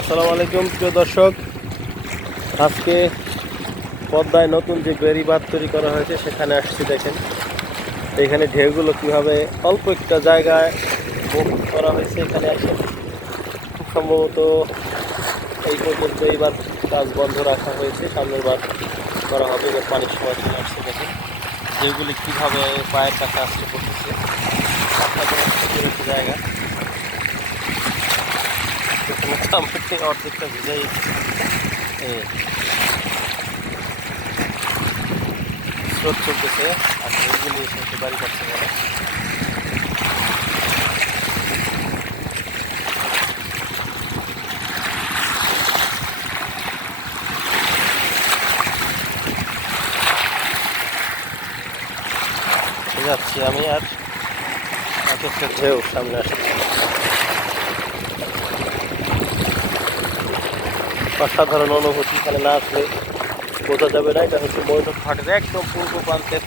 আসসালামু আলাইকুম প্রিয় দর্শক। আজকে পদ্মায় নতুন যে বেড়িবাঁধ তৈরি করা হয়েছে সেখানে আসছি। দেখেন এখানে ঢেউগুলো কিভাবে অল্প একটা জায়গায় বুক করা হয়েছে। এখানে আসে খুব সম্ভবত এই পর্যন্ত এই বাঁধ কাজ বন্ধ রাখা হয়েছে, সামনের বাঁধ করা হবে। এবার পানির সময় চলে আসছে। দেখেন ঢেউগুলি কীভাবে পায়ের কাছে আসতে পড়তেছে। আপনাদের একটা জায়গা মোটামুটি অর্ধেকটা ভিজাই স্রোত চলতেছে। আর ঢেউগুলি এসে বাড়ি যাচ্ছে বলে যাচ্ছি আমি। আর এক একটা ঢেউ সামনে আসছে। অসাধারণ অনুভূতি, এখানে না আসলে বোঝা যাবে না। এটা হচ্ছে মৈনট ঘাটের একদম পূর্ব প্রান্তের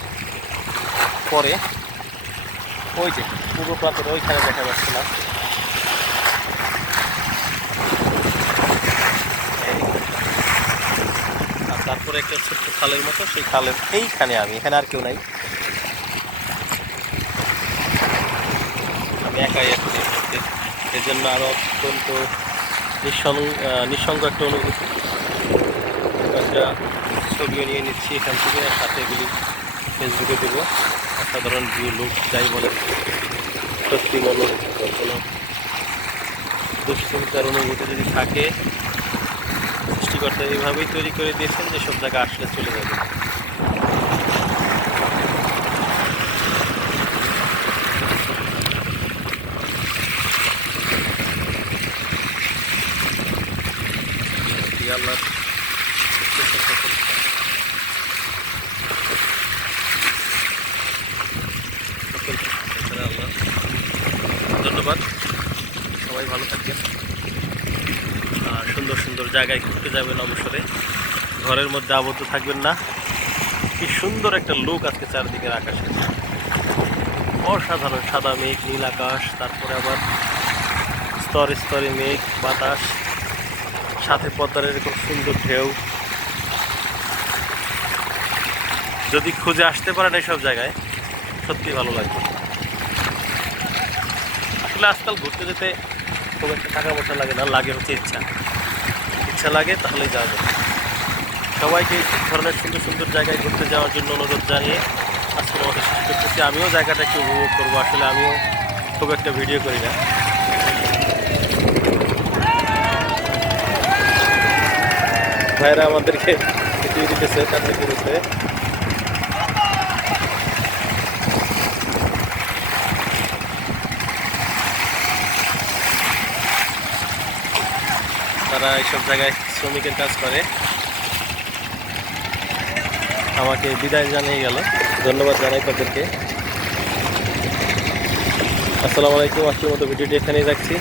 পরে, ওই যে পূর্ব প্রান্তের ওইখানে দেখা যাচ্ছে না। আর তারপরে একটা ছোট্ট খালের মতো, সেই খালের এইখানে আমি, এখানে আর কেউ নাই, আমি একাই আসছি। এর জন্য আরো অত্যন্ত নিঃসঙ্গ একটা অনুভূতি। একটা ছবিও নিয়ে নিচ্ছি এখান থেকে, সাথে এগুলি ফেসবুকে দেবো। অসাধারণ ভিউ, লুক যাই বলে, সত্যি অনুভূতি। কোনো দুশ্চিন্তার অনুভূতি যদি থাকে, সৃষ্টিকর্তা এইভাবেই তৈরি করে দিয়েছেন যে সব জায়গায় আসলে চলে যাবে। আল্লাহ ধন্যবাদ। সবাই ভালো থাকবেন আর সুন্দর সুন্দর জায়গায় ঘুরতে যাবেন অবসরে, ঘরের মধ্যে আবদ্ধ থাকবেন না। কি সুন্দর একটা লুক আজকে চারদিকের আকাশে, অসাধারণ সাদা মেঘ, নীল আকাশ, তারপরে আবার স্তরে স্তরে মেঘ, বাতাস, সাথে পদ্মার এরকম সুন্দর ঢেউ। যদি খুঁজে আসতে পারেন এইসব জায়গায়, সত্যি ভালো লাগবে। আসলে আজকাল ঘুরতে যেতে খুব একটা টাকা পয়সা লাগে না, লাগে হচ্ছে ইচ্ছা লাগে, তাহলেই যাওয়া যাবে। সবাইকে এই ধরনের সুন্দর সুন্দর জায়গায় ঘুরতে যাওয়ার জন্য অনুরোধ জানিয়ে আজকে আমাদের শেষ করতেছি। আমিও জায়গাটা একটু উপভোগ করবো। আসলে আমিও খুব একটা ভিডিও করি না। ভাইরা আমাদেরকে দিয়ে দিতেছে, কাছে করেছে। তারা এইসব জায়গায় শ্রমিকের কাজ করে। আমাকে বিদায় জানিয়ে গেল, ধন্যবাদ জানাই তাদেরকে। আসসালামু আলাইকুম। আজকের মতো ভিডিওটি এখানেই রাখছি।